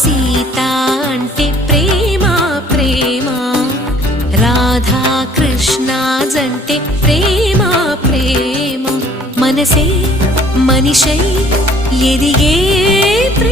సీత అంటే ప్రేమ ప్రేమ, రాధా కృష్ణ జంటే ప్రేమ ప్రేమ, మనసే మనిషై ఎదిగే ప్రేమ.